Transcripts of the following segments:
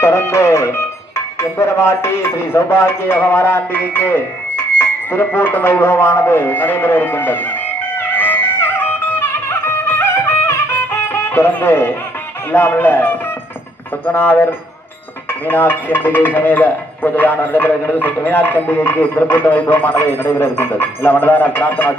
தொடர்ந்து எம்பெருமாட்டி ஸ்ரீ சௌபாகிய யோகமாராம்பிகைக்கு திருப்பூட்டு வைபவமானது நடைபெற இருக்கின்றது. தொடர்ந்து இல்லாமல்ல சொக்கநாதர் மீனாட்சி அம்பிகை சமேத பூஜையான நடைபெற இருக்கின்றது. மீனாட்சி அம்பிகைக்கு திருப்பூட்டு வைபவமானது நடைபெற இருக்கின்றது. எல்லாம் மனதார பிரார்த்தனை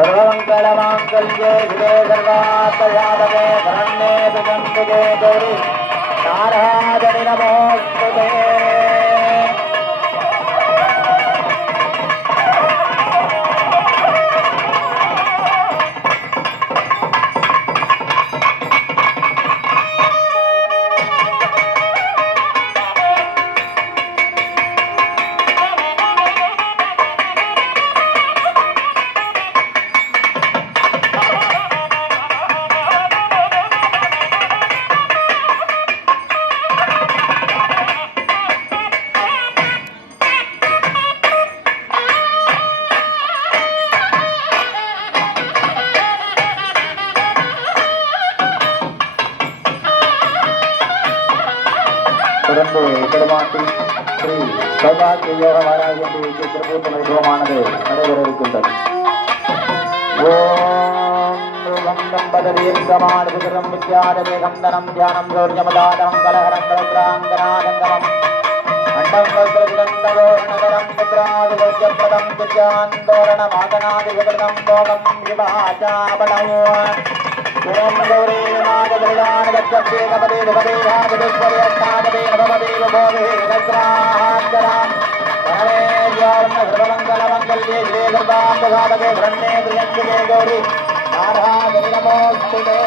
सर्वमंगलमांगल्ये शिवे सर्वार्थसाधके शरण्ये त्र्यम्बके गौरी नारायणि नमोस्तुते. தொடர்ந்து பெருமாட்டி ஸ்ரீ சௌபாகிய யோகமாராகிய திருப்பூட்டு வைபவமானது நடைபெற இருக்கின்றது. ஓம் பதவீர்கமானுகிரம் வித்யாதவேகம் தனம் தியானம் சௌர்யமதாதம் கலஹரம் கலத்ராங்கநாதங்கமம் அண்டம் வஸ்திரந்தவோரணகரம் புத்ராதிபோஜ்யப்ரதம் துஜாந்தோரணமாகநாதிகிருதம் போகம் விவாச்சாபலம் ஓம் கௌரே நாகதிருடானகத்யே கபதே துபதே ஆதிபேஸ்வரே அஷ்டாபதே நவமதே போதே ரத்ராந்தராம் பரமேஸ்வரம் சர்வமங்கலமங்கல்யே ஸ்ரீ சர்வாம்பகாதகே பிரண்ணே திரியம்பகே கௌரி நாராயணி நமோஸ்துதே.